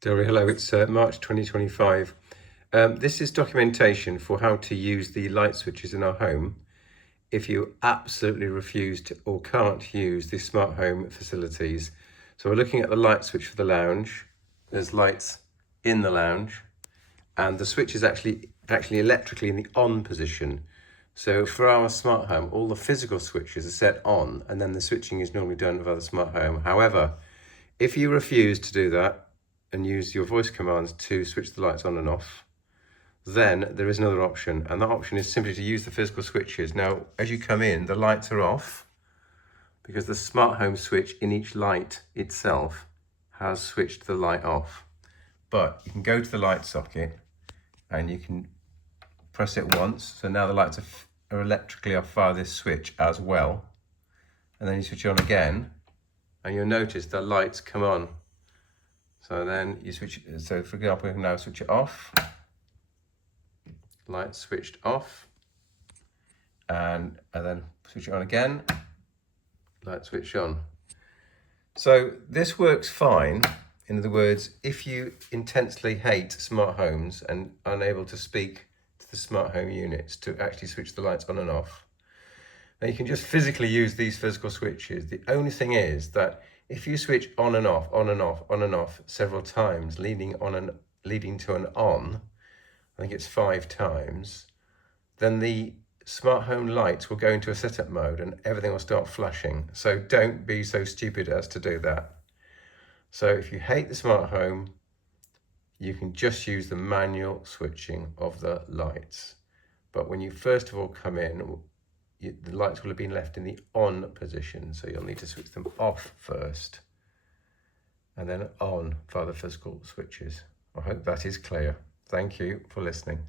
Dory, hello, it's March 2025. This is documentation for how to use the light switches in our home if you absolutely refuse to or can't use the smart home facilities. So we're looking at the light switch for the lounge. There's lights in the lounge, and the switch is actually electrically in the on position. So for our smart home, all the physical switches are set on, and then the switching is normally done via the smart home. However, if you refuse to do that and use your voice commands to switch the lights on and off, then there is another option, and that option is simply to use the physical switches. Now, as you come in, the lights are off because the smart home switch in each light itself has switched the light off. But you can go to the light socket and you can press it once. So now the lights are electrically off via this switch as well. And then you switch it on again and you'll notice the lights come on. So then you switch, so for example, we can now switch it off. Lights switched off. And then switch it on again. Light switch on. So this works fine. In other words, if you intensely hate smart homes and are unable to speak to the smart home units to actually switch the lights on and off, now you can just physically use these physical switches. The only thing is that if you switch on and off, on and off, on and off several times, leading to an on, I think it's 5 times, then the smart home lights will go into a setup mode and everything will start flashing. So don't be so stupid as to do that. So if you hate the smart home, you can just use the manual switching of the lights. But when you first of all come in, the lights will have been left in the on position, so you'll need to switch them off first and then on via the physical switches. I hope that is clear. Thank you for listening.